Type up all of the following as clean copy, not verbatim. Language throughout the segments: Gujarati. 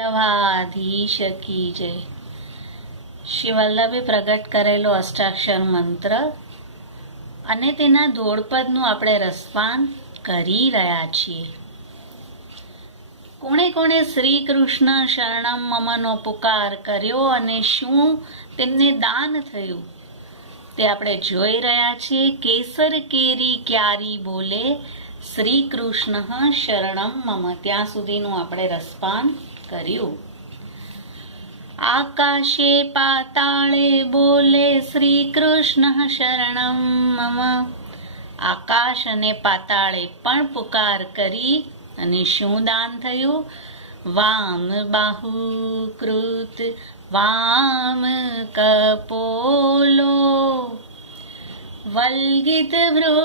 વલ્લભાધીશ કી જય. શ્રી વલ્લભે પ્રગટ કરેલો અષ્ટાક્ષર મંત્ર અને તેના ધોળપદનું આપણે રસપાન કરી રહ્યા છીએ. કોણે કોણે શ્રી કૃષ્ણ શરણમ મમનો પુકાર કર્યો અને શું તેમને દાન થયું તે આપણે જોઈ રહ્યા છીએ. કેસર કેરી ક્યારી બોલે શ્રી કૃષ્ણ શરણમ મમ, ત્યાં સુધીનું આપણે રસપાન કર્યું. આકાશે પાતાળે બોલે શ્રી કૃષ્ણ શરણમ મમ, આકાશ અને પાતાળે પણ પુકાર કરી અને શું દાન થયું? વામ બાહુ કૃત વામ કપોલો વલ્ગિત ભ્રુ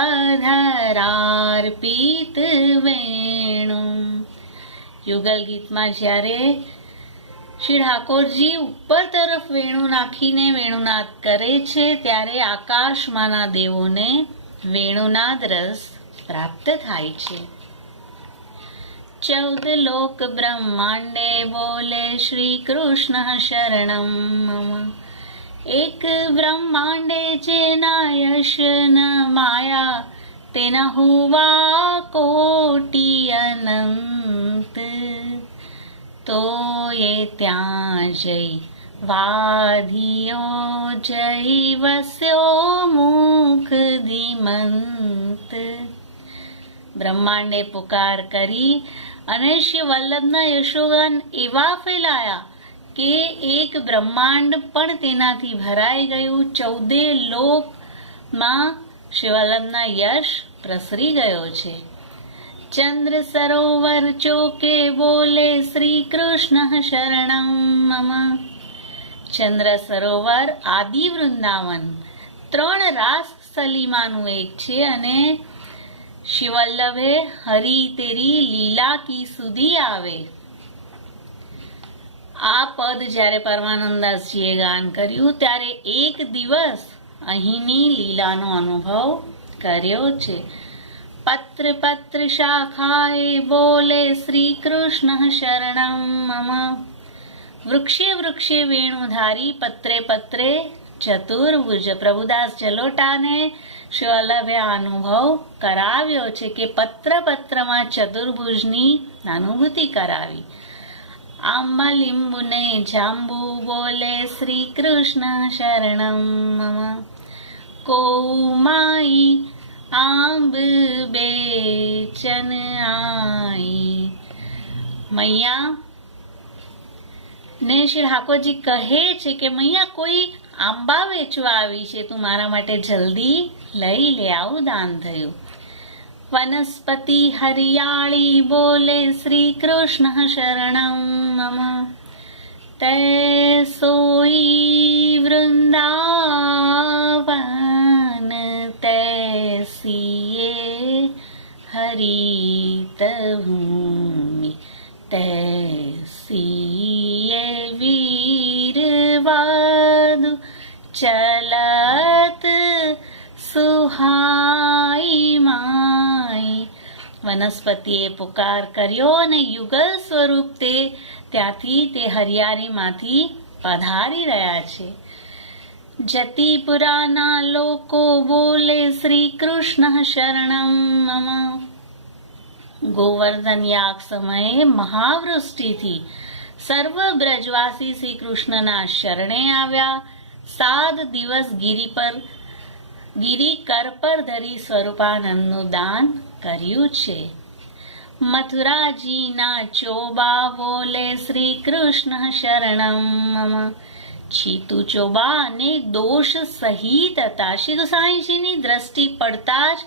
અધરાર્પિત વેણુ. યુગલ ગીતમાં જ્યારે શ્રી ઠાકોરજી ઉપર તરફ વેણુ નાખીને વેણુનાદ કરે છે ત્યારે આકાશમાંના દેવોને વેણુનાદ રસ પ્રાપ્ત થાય છે. 14 લોક બ્રહ્માંડે બોલે શ્રી કૃષ્ણ શરણમ મમ, એક બ્રહ્માંડે જેના યશ ન માયા તેના હુવા કોટી અનંત, તો એ ત્યાં જઈ વાધિયો જઈ વસ્યો મુખ ધીમંત. બ્રહ્માંડે પુકાર કરી અને શ્રી વલ્લભના યશોગાન એવા ફેલાયા કે એક બ્રહ્માંડ પણ તેનાથી ભરાઈ ગયું. 14 લોકમાં શ્રી વલ્લભના યશ પ્રસરી ગયો છે. ચંદ્ર સરોવર ચોકે બોલે શ્રી કૃષ્ણ શરણમ મમ, ચંદ્ર સરોવર આદિ વૃંદાવન 3 રાસ સલીમાનું એક છે અને શ્રી વલ્લભે હરી તેરી લીલા કી સુધી આવે. આ પદ જ્યારે પરમાનંદાસજીએ ગાન કર્યું ત્યારે એક દિવસ અહીંની લીલાનો અનુભવ કર્યો છે. પત્ર પત્ર શાખાએ બોલે શ્રી કૃષ્ણ શરણમ મમ, વૃક્ષે વૃક્ષે વેણુધારી પત્રે પત્રે ચતુર્ભુજ. પ્રભુદાસ જલોટાને શ્રી વલ્લભે અનુભવ કરાવ્યો છે કે પત્ર પત્રમાં ચતુર્ભુજની અનુભૂતિ કરાવી. આંબા લીંબુ ને જાંબુ બોલે શ્રી કૃષ્ણ શરણમ મમ, કોમાઈ આંબ બેચન આઈ. મૈયા ને શ્રી ઠાકોરજી કહે છે કે મૈયા કોઈ આંબા વેચવા આવી છે, તું મારા માટે જલ્દી લઈ લે, આવું દાન થયું. વનસ્પતિ હરિયાળી બોલે શ્રી કૃષ્ણ શરણમ મમ, તે સોઈ વૃંદાવન તૈસીએ હરિત ભૂમિ, તૈસીએ વીરવાદુ ચલત સુહાઈ માઈ. વનસ્પતિએ પુકાર કર્યો અને યુગલ સ્વરૂપ તે ત્યાંથી તે હરિયાળીમાંથી પધારી રહ્યા છે. જતિપુરાના લોકો બોલે શ્રી કૃષ્ણ શરણમ મમ, ગોવર્ધન યાગ સમયે મહાવૃષ્ટિથી સર્વ બ્રજવાસી શ્રી કૃષ્ણના શરણે આવ્યા. 7 દિવસ ગિરી કર પર ધરી સ્વરૂપાનંદનું દાન કર્યું છે. મથુરાજીના ચોબા બોલે શ્રી કૃષ્ણ શરણમ મમ, છીતુ ચોબા અને દોષ સહિત હતા. શ્રી ગુસાઈજીની દ્રષ્ટિ પડતા જ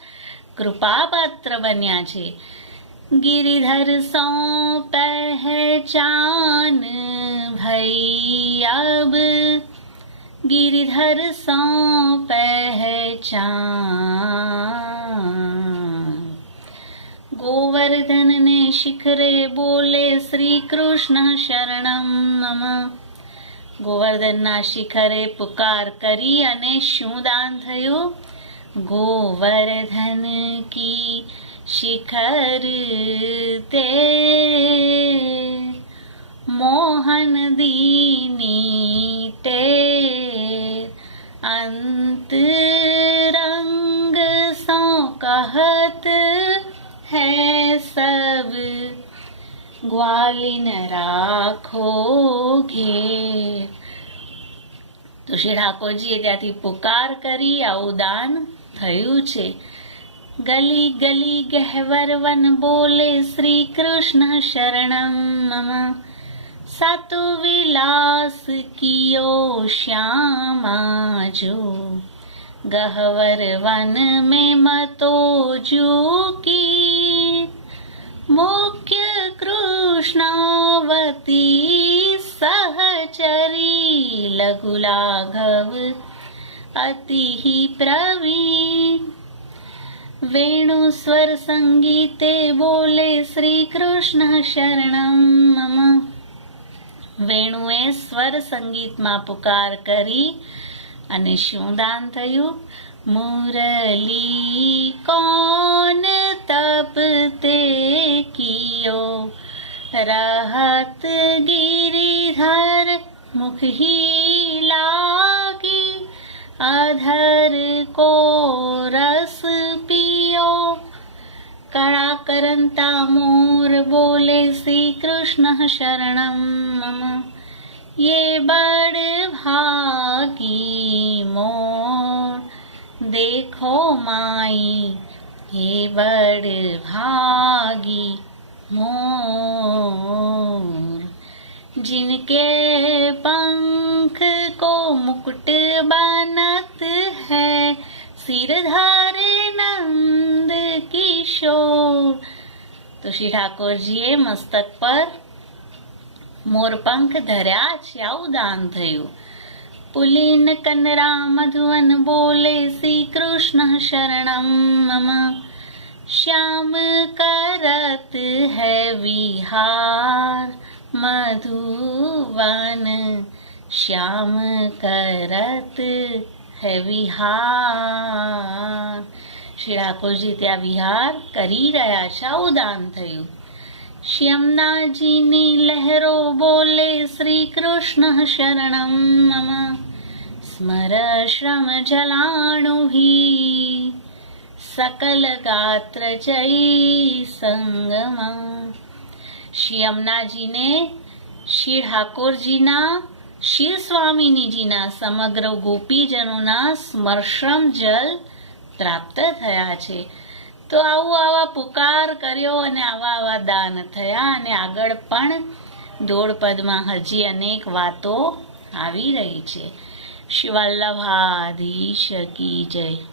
કૃપાપાત્ર બન્યા છે. गिरिधर सो पहचान भई अब, गिरिधर सो पहचान. गोवर्धन ने शिखरे बोले श्री कृष्ण शरणम मम, ગોવર્ધનના શિખરે પુકાર કરી અને શું દાન થયું? ગોવર્ધન કી શિખર તે मन दीनी टेर, अंतरंग सो कहत है सब, ग्वालिन राखो घेर। તો શ્રી ઠાકોરજીએ ત્યાંથી પુકાર કરી આવું દાન થયું છે। ગલી ગલી ગહેવર વન બોલે શ્રી કૃષ્ણ શરણમ મમ, સાતુ વિલાસ કિયો શ્યામા જો, ગહવર વન में मतो जूकी, मुख्य कृष्णावती सहचरी, लघु लाघव अति प्रवीण। वेणु स्वर संगीते बोले श्री कृष्ण शरणम मम, વેણુએ સ્વર સંગીતમાં પુકાર કરી અને શું દાન થયું? મુરલી કોન તપ તે કિયો, રહત गिरिधर मुख ही लागी, अधर को रस पियो। कड़ा करंता मोर बोले श्री कृष्ण शरणम मम, ये बड़ भागी मोर देखो माई, ये बड़ भागी मोर। जिनके पंख को मुकुट बनत है, सिरधारे नंद किशोर। તો શ્રી ઠાકોરજીએ મસ્તક પર મોરપંખ ધર્યા છે, આવું દાન થયું। પુલીન કનરા મધુવન બોલે શ્રી કૃષ્ણ શરણમ મમ, श्याम करत है विहार मधुवन, श्याम करत है विहार। શ્રી ઠાકોરજી ત્યાં વિહાર કરી રહ્યા છે, આવું દાન થયું। શ્યમનાજીની લહેરો બોલે શ્રી કૃષ્ણ શરણમ મમ, સ્મર શ્રમ જલાણુહી, सकल गात्र जय संगमा। श्री यमुनाजी ने श्री ઠાકોરજીના, શ્રી સ્વામિનીજીના સમગ્ર ગોપીજનોના સ્મર્શમ જલ પ્રાપ્ત થયા છે। તો આવા પુકાર કર્યો અને આવા દાન થયા અને આગળ પણ દોડપદમાં હજી અનેક વાતો આવી રહી છે। શ્રી વલ્લભાધીશ કી જય।